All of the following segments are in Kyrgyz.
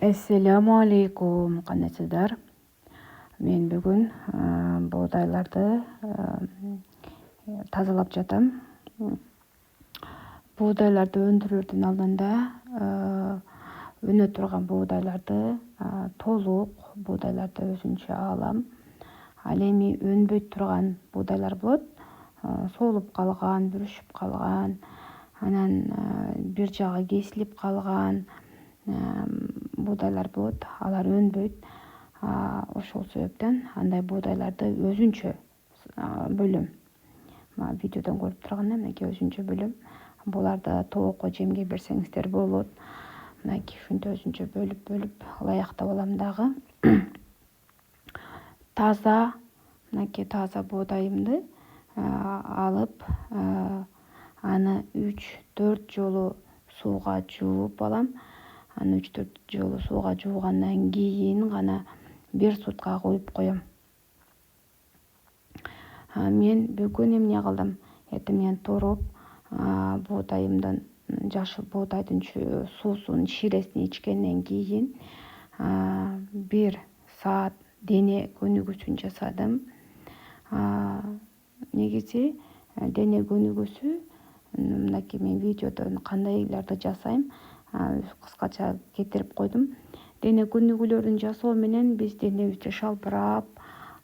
Assalamu alaikum qanachlar. Men bugun buğdaylardı тазалап жатам. Buğdaylardı öndүрүүдүн алдында өнө турган buğdaylardı толук buğdaylarды өзүнчө алам. Ал эми өнбөй турган buğdaylar болот. Солуп калган, бүрүшүп калган, анан бир жагы кесилип калган buğdaylar болот. Алар өнбөйт. Ошол себептен андай buğdaylarды өзүнчө бөлөм. Видеодон көрүп тургандай мынакей өзүнчө бөлөм. Буларды тоокко жемге берсеңиздер болот. Мынакей ушинтип өзүнчө бөлүп ылайыктап алам дагы. Таза, мынакей таза buğdayымды алып, аны 3-4 жолу сууга жууп алам. Аны 3-4 жолу сууга жуугандан кийин гана 1 сутка коюп коем. Мен бүгүн эмне кылдым? Эртең туруп, buğdayымдан жашыл buğдайдын суусун, ширесин ичкенден кийин 1 саат дене көнүгүүсүн жасадым. Негизи дене көнүгүүсү мынакей мен видеодон кандайларды жасайм кыскача кетирип койдум. Дене көнүгүүлөрүн жасоо менен биз денебизди шалбырап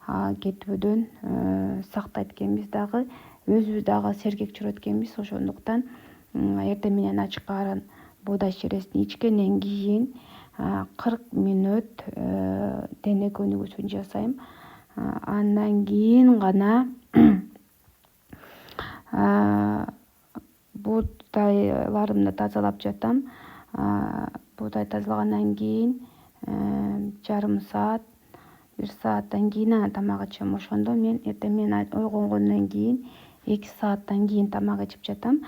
кетүүдөн сактайт экенбиз дагы, өзүбүз дагы сергек жүрөт экенбиз. Ошондуктан эртең менен ачкаран buğday ширесин ичкенден кийин 40 мүнөт дене көнүгүүсүн жасайм. Андан кийин гана buğdaylarымды тазалап жатам. Buğday тазалагандан кийин жарым саат, 1 сааттан кийин анан тамак ичем. Ошондо мен эртең менен ойгонгондон кийин 2 сааттан кийин тамак ичип жатам.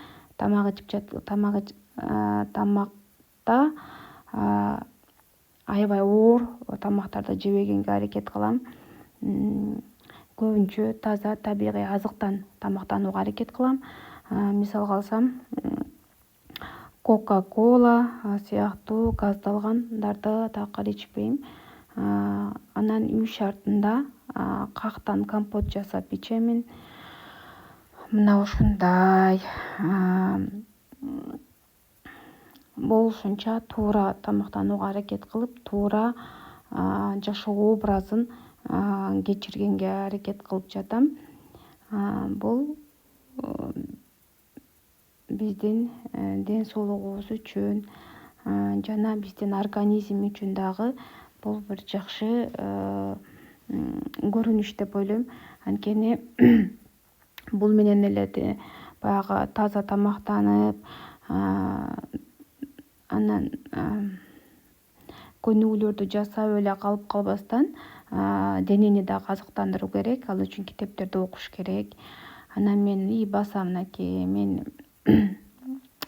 Тамакта аябай оор тамактарды жебегенге аракет кылам. Көбүнчө таза табигый азыктан тамактанууга аракет кылам. Мисалга алсам, Coca-Cola сыяктуу газдалгандарды такыр ичпейм. Анан үй шартында кактан компот жасап ичемин. Мына ушундай болушунча туура тамактанууга аракет кылып, туура жашоо образын кечиргенге аракет кылып жатам. Бул биздин ден соолугубуз үчүн жана биздин организм үчүн дагы бул бир жакшы көрүнүш деп ойлойм. Анткени бул менен эле баягы таза тамактанып, анан көнүгүүлөрдү жасап эле калып калбастан денени дагы азыктандыруу керек. Ал үчүн китептерди окуш керек. Анан мен басам мынакей мен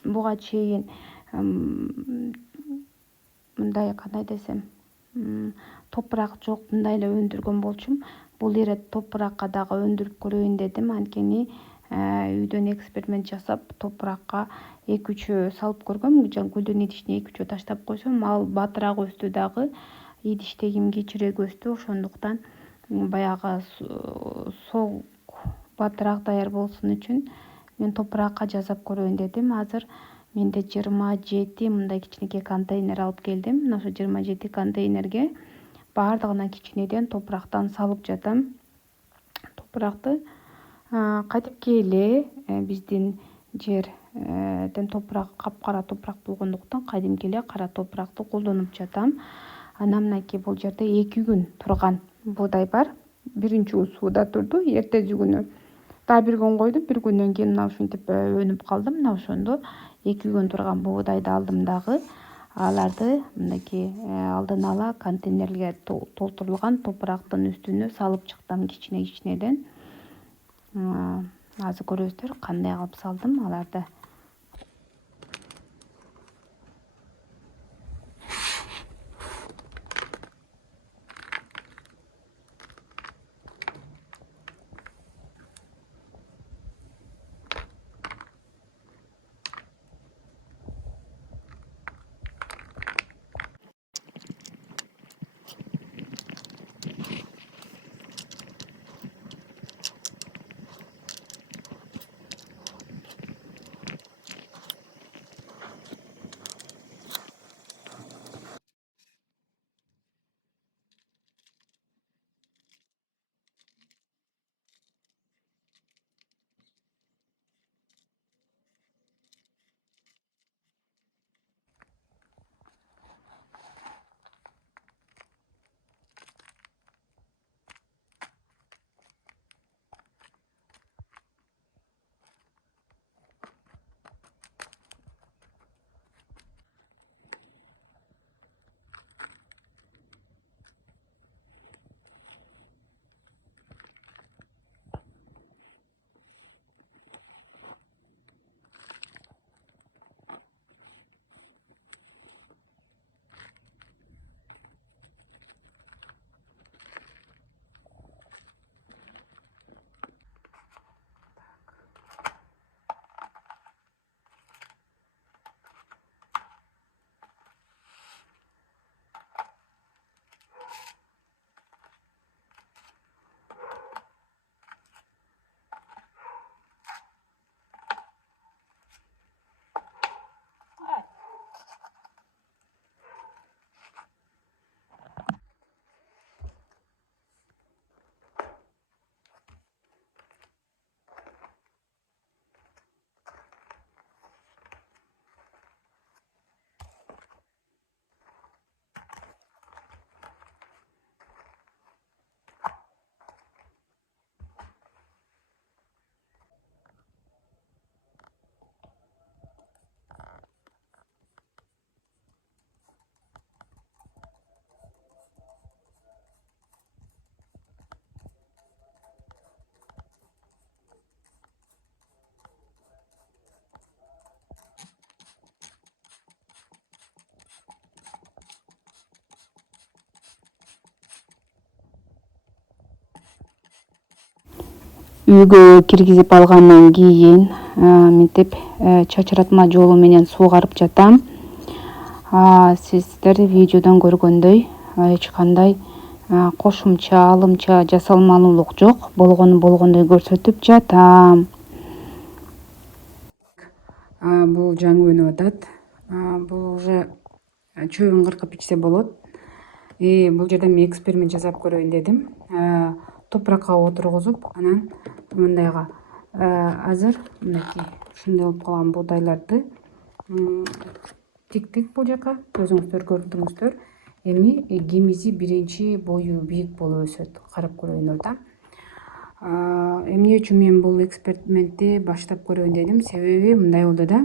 буга чейин мындай кандай десем, топурак жок, мындай эле өндүргөн болчумун. Бул ирет топуракка дагы өндүрүп көрөйүн дедим. Анткени үйдөн эксперимент жасап топуракка 2-3 салып көргөм. Гүлдүн идишине 2-3 таштап койсом, ал батыраак өстү дагы, идиштегим кичирээк өстү. Ошондуктан баягы сок батыраак даяр болсун үчүн мен топуракка жасап көрөйүн дедим. Азыр менде 27 мындай кичинекей контейнер алып келдим. Мына ошо 27 контейнерге баардыгына кичинеден топурактан салып жатам. Топуракты кадимки эле биздин жерден топурак капкара топурак болгондуктан кадимки эле кара топуракты колдонуп жатам. Анан мынакей бул жерде 2 күн турган buğday бар. Биринчи сууда турду. Эртеси күнү дагы 1 күн койдум. 1 күндөн кийин мына ушинтип өнүп калдым. Мына ошондо 2 күн турган buğdayды алдым дагы. Аларды мынакей алдын ала контейнерге толтурулган топурактын үстүнө салып чыктым кичинеден. Азыр көрөсүздөр кандай кылып салдым аларды. үйгө киргизип алгандан кийин мынтип чачыратма жолу менен суугарып жатам. Сиздер видеодон көргөндөй эч кандай кошумча алымча жасалмалуулук жок. Болгондой көрсөтүп жатам. Бул жаңы өнүп атат. Бул уже чөбүн кыркып ичсе болот. Бул жерде мен эксперимент жасап көрөйүн дедим. Топуракка отургузуп, анан мындайга азыр мынакей ушундай болуп калган буудайларды тиктик бул жака. Өзүңүздөр көрдүңүздөр. Эми кимизи биринчи бою бийик болуп өсөт. Карап көрөйүн деп атам. Эмне үчүн мен бул экспериментти баштап көрөйүн дедим? Себеби мындай болду да.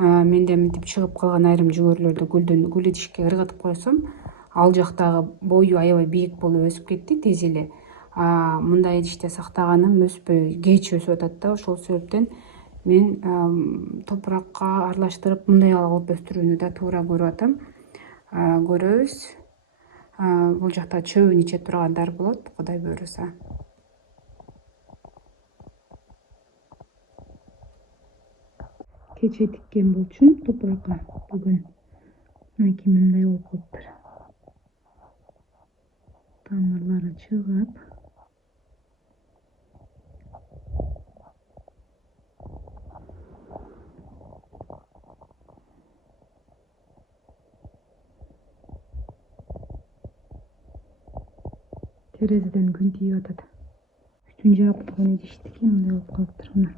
Менде мынтип чыгып калган айрым жүгөрүлөрдү гүл идишке ыргытып койсом, ал жактагы бою аябай бийик болуп өсүп кетти тез эле. Мындай идиште сактаганым өспөй, кеч өсүп атат да. Ошол себептен мен топуракка аралаштырып мындай алып өстүрүүнү да туура көрүп атам. Көрөбүз. Бул жакта чөбүн иче тургандар болот, Кудай буйруса. Кече тиккен болчумун топуракка. Бүгүн мынакей мындай болуп калыптыр. Тамырлары чыгып. Терезеден күн тийип атат. Үстүн жаап койгон идиштики мындай болуп калыптыр мына.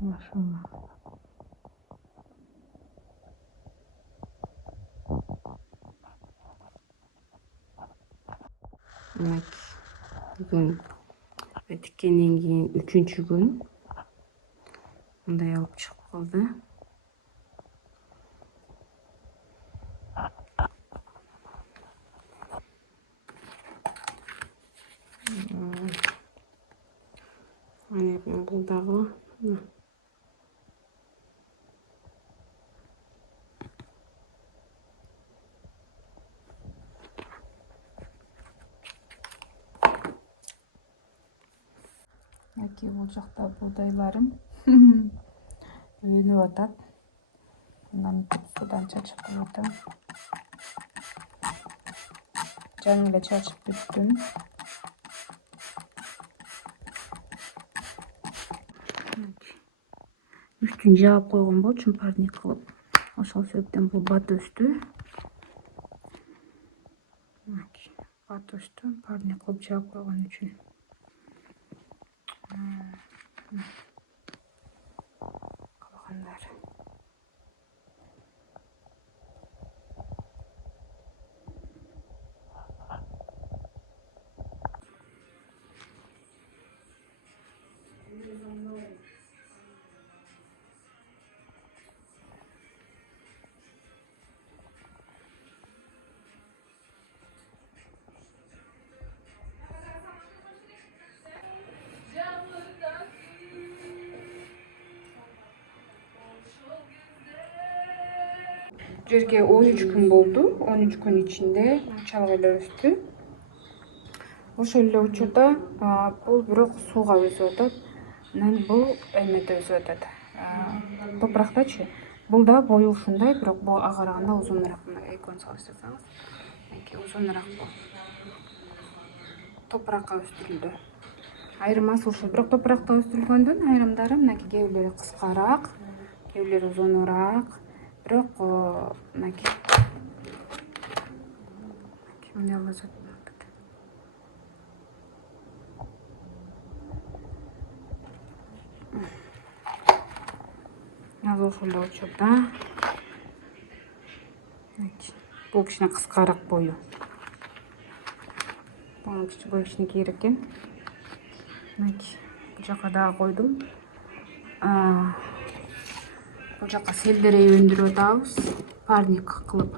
Машалла. Бүгүн тиккенден кийин 3-чү күн мындай алып чыгып калды. Бул дагы бул жакта буудайларым өнүп атат. Мындан судан чачып коюп атам. Жаңы эле чачып бүттүм. Үстүн жаап койгон болчумун парник кылып. Ошол себептен бул бат өстү. Бат өстү, парник кылып жаап койгон үчүн. Калгандар. Жерге 13 күн болду. 13 күн ичинде мынчалык эле өстү. Ошол эле учурда бул бирок сууга өсүп атат. Анан бул эмеде өсүп атат. Топурактачы. Бул да бою ушундай, бирок бул ага караганда узунураак. Мына экөөнү салыштырсаңыз, мынакей узунураак бул. Топуракка өстүрүлдү. Айырмасы ушул. Бирок топуракта өстүрүлгөндөн айрымдары мынакей кээ бирлери кыскараак, кээ бирлери узунураак. Бирок мынакей мындай болсо ошол эле учурда бул кичине кыскараак бою. Бул бою кичинекейирээк экен. Мынакей бул жака дагы койдум. Бул жака селдерей өндүрүп атабыз, парник кылып.